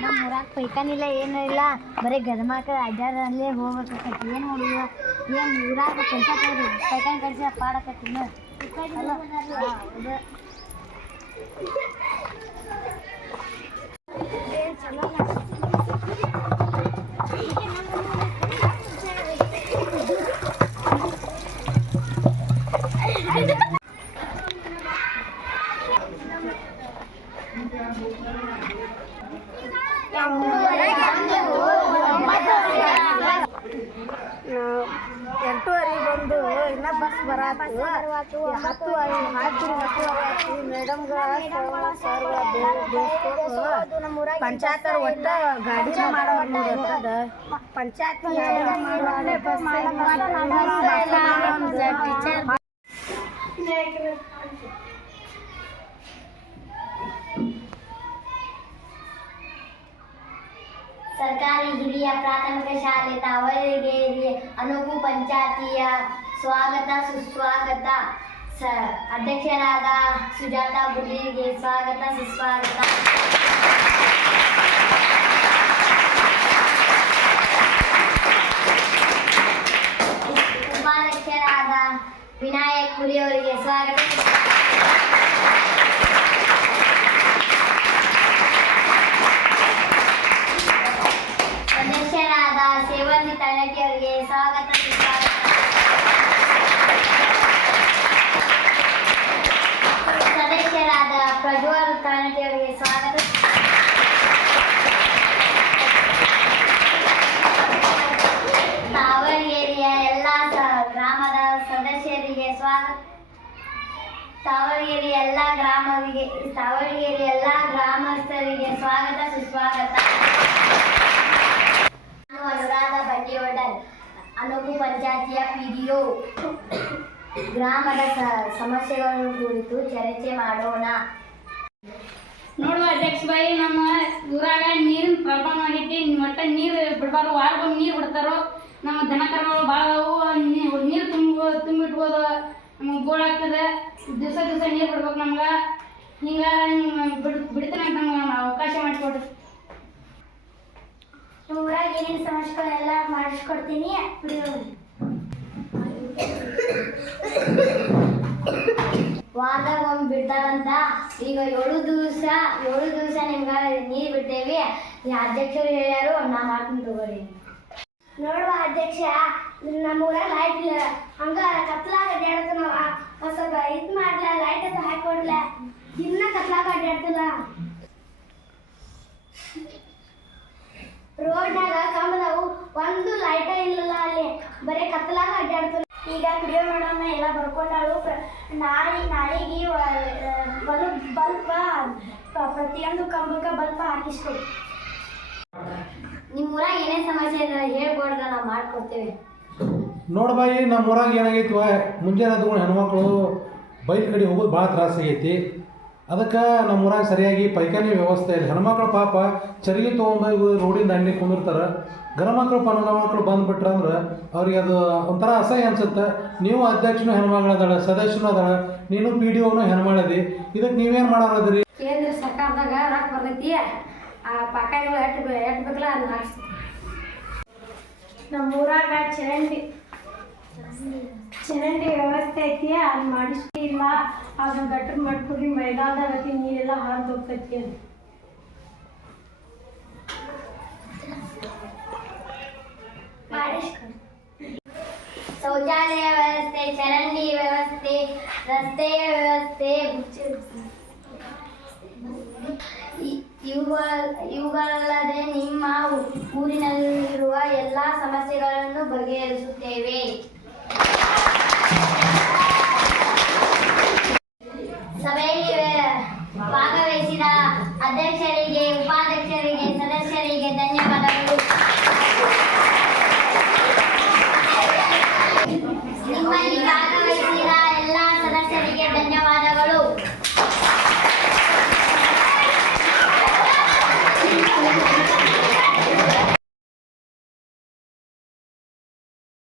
ನಮ್ಮ ಊರಾಗ ಇಲ್ಲ, ಏನೂ ಇಲ್ಲ. ಬರೀ ಗದಮಾಕ ಅಡ್ಡಾಡಲ್ಲೇ ಹೋಗ್ಬೇಕಾಕತಿ ಏನು ಮಾಡಿಲ್ಲ ಏನು ಊರಾಗ ಕೆಲಸ ತೋರಿ ಪೈಖಾನಿ ಕಡಿಸಿ ಪಾಡಕತ್ತಿ ಎಂಟೂವರೆಗೆ ಬಂದು ಇನ್ನ ಬಸ್ ಬರಾತು. ಹತ್ತು ಹತ್ತು ಹತ್ತು ಮೇಡಮ್ಗಳ ಪಂಚಾಯತ್ ಒಟ್ಟ ಗಾಡಿನ ಮಾಡೋದ ಪಂಚಾಯತ್ ಸರ್ಕಾರಿ ಹಿರಿಯ ಪ್ರಾಥಮಿಕ ಶಾಲೆ ತಾವರೆಗೇರಿ ಅನುಪು ಪಂಚಾಯತಿಯ ಸ್ವಾಗತ ಸುಸ್ವಾಗತ ಸ ಅಧ್ಯಕ್ಷರಾದ ಸುಜಾತ ಬುರ್ಲಿಗೆ ಸ್ವಾಗತ ಸುಸ್ವಾಗತ ಉಪಾಧ್ಯಕ್ಷರಾದ ವಿನಾಯಕ್ ಪುರಿ ಅವರಿಗೆ ಸ್ವಾಗತ ತಾವರಗೇರಿ ಎಲ್ಲ ಗ್ರಾಮರಿಗೆ ತಾವರಗೇರಿ ಎಲ್ಲ ಗ್ರಾಮಸ್ಥರಿಗೆ ಸ್ವಾಗತ, ಸುಸ್ವಾಗತ. ನಾನು ಅನುರಾಧ ಬಂಡಿಯೋಡನ್ ಅನುಗು ಪಂಚಾಯತಿಯ ಪಿಡಿಒ. ಗ್ರಾಮದ ಸಮಸ್ಯೆಗಳ ಕುರಿತು ಚರ್ಚೆ ಮಾಡೋಣ. ನೋಡುವ ಅಧ್ಯಕ್ಷ ಬಾಯಿ ನಮ್ಮ ಊರಾಗ ನೀರಿನ ಪ್ರಾಬ್ಲಮ್ ಆಗೈತಿ. ನೀರು ಬಿಡಬಾರ್ದು. ವಾರಕ್ಕೊಮ್ಮೆ ನೀರು ಬಿಡ್ತಾರೋ? ನಮ್ಮ ದನ ಕರುಗಳು ಭಾಳ ಅವು. ನೀರು ತುಂಬ ತುಂಬಿಟ್ಬೋದು. ನಮಗೆ ಗೋಳ್ ಆಗ್ತದೆ. ದಿವಸ ದಿವಸ ನೀರು ಬಿಡ್ಬೇಕು ನಮ್ಗೆ. ಹಿಂಗಾರ ಬಿಡ್ ಅಂತ ನಮ್ಗೆ ಅವಕಾಶ ಮಾಡಿಕೊಡ್ರಿ ಊರಾಗ ಏನೇನು ಸಮಸ್ಯೆಗಳೆಲ್ಲ ಮಾಡಿಸ್ಕೊಡ್ತೀನಿ. ವಾರದಾಗ ಒಮ್ಮೆ ಬಿಡ್ತಾರಂತ. ಈಗ ಏಳು ದಿವಸ ಏಳು ದಿವಸ ನಿಮ್ಗೆ ನೀರು ಬಿಡ್ತೇವೆ. ಅಧ್ಯಕ್ಷರು ಹೇಳ್ಯಾರು, ನಾ ಮಾಡ್ತೀನಿ ತಗೋರಿ. ನೋಡುವ ಅಧ್ಯಕ್ಷ ನಮ್ಮ ಊರಾಗ ಲೈಟ್ ಹಂಗ ಕತ್ಲಾಗ ಅಡ್ಡಾಡ್ತಾನವ ಒಂದ್ ಸ್ವಲ್ಪ ಇದು ಮಾಡ್ಲ ಲೈಟ್ ಅದು ಹಾಕೊಡ್ಲ. ದಿನ ಕತ್ಲಾಗ ಅಡ್ಡಾಡ್ತಲ್ಲ ರೋಡ್ನಾಗ ಕಂಬದವು, ಒಂದು ಲೈಟ ಇಲ್ಲಲ್ಲ ಅಲ್ಲಿ. ಬರೀ ಕತ್ತಲಾಗ ಅಡ್ಡಾಡ್ತಲ್ಲ ಈಗ ಕುಡಿಯೋ ಮೇಡಮ್ ಎಲ್ಲ ಬರ್ಕೊಂಡಾಳು. ನಾಳೆ ನಾಳೆಗೆ ಬಲ್ಬ್, ಬಲ್ಬ ಪ್ರತಿಯೊಂದು ಕಂಬಕ್ಕೆ ಬಲ್ಬ ಹಾಕಿಸ್ಕೊಡಿ ನಿಮ್ಮೂರಾಗ ಏನೇ ಸಮಸ್ಯೆ ಇದ್ರೆ ಹೇಳ್ಕೊಡ್ದ ನಾವು ಮಾಡ್ಕೊಡ್ತೇವೆ. ನೋಡ್ ಬಾಯಿ ನಮ್ಮ ಊರಾಗ ಏನಾಗೈತಿ ಮುಂಜಾನೆ ಎದ್ಕೊಂಡು ಹೆಣ್ಮಕ್ಳು ಬೈಕ್ ಕಡೆ ಹೋಗೋದು ಭಾಳ ತ್ರಾಸ ಆಗೈತಿ. ಅದಕ್ಕೆ ನಮ್ಮ ಊರಾಗ ಸರಿಯಾಗಿ ಪೈಖಾನಿ ವ್ಯವಸ್ಥೆ ಇಲ್ಲ. ಹೆಣ್ಮಕ್ಳು ಪಾಪ ಚರಿಗೆ ತೊಗೊಂಡು ರೋಡಿಂದ ದಂಡಿ ಕುಂದಿರ್ತಾರೆ. ಗಂಡ ಮಕ್ಕಳು ಪಣ ಮಕ್ಕಳು ಬಂದ್ಬಿಟ್ರೆ ಅಂದ್ರೆ ಅವ್ರಿಗೆ ಅದು ಒಂಥರ ಅಸಹ್ಯ ಅನ್ಸುತ್ತೆ. ನೀವು ಅಧ್ಯಕ್ಷನು ಹೆಣ್ಮಗಳು ಅದಾಳ ಸದಸ್ಯನು ಅದಾಳ ನೀನು ಪಿ ಡಿ ಒನು ಹೆಣ್ಮಳದಿ ಇದಕ್ಕೆ ನೀವೇನು ಮಾಡೋರದ್ರಿ? ಕೇಂದ್ರ ಸರ್ಕಾರದಾಗ ರೊಕ್ಕ ಬರ್ತೈತಿ. ಆ ಪಕಾಯಿಗಳು ಬೇಕಲ್ಲ ಹಾಕ್ಸಿ ನಮ್ಮ ಊರಾಗ ಚರಂಡಿ ಚರಂಡಿ ವ್ಯವಸ್ಥೆ ಐತಿ ಅದು ಮಾಡಿಸ್ತಿಲ್ಲ ಅದು ಗಟ್ರ ಮಾಡ್ಕೊಡಿ ಮಳೆಗಾಲದಾಗ ಅತಿ ನೀರೆಲ್ಲ ಹಾರ್ದು ಹೋಗ್ತೈತಿ ಅದು ಶೌಚಾಲಯ ವ್ಯವಸ್ಥೆ, ಚರಂಡಿ ವ್ಯವಸ್ಥೆ, ರಸ್ತೆಯ ವ್ಯವಸ್ಥೆ. ಇವುಗಳಲ್ಲದೆ ನಿಮ್ಮ ಊರಿನಲ್ಲಿರುವ ಎಲ್ಲ ಸಮಸ್ಯೆಗಳನ್ನು ಬಗೆಹರಿಸುತ್ತೇವೆ.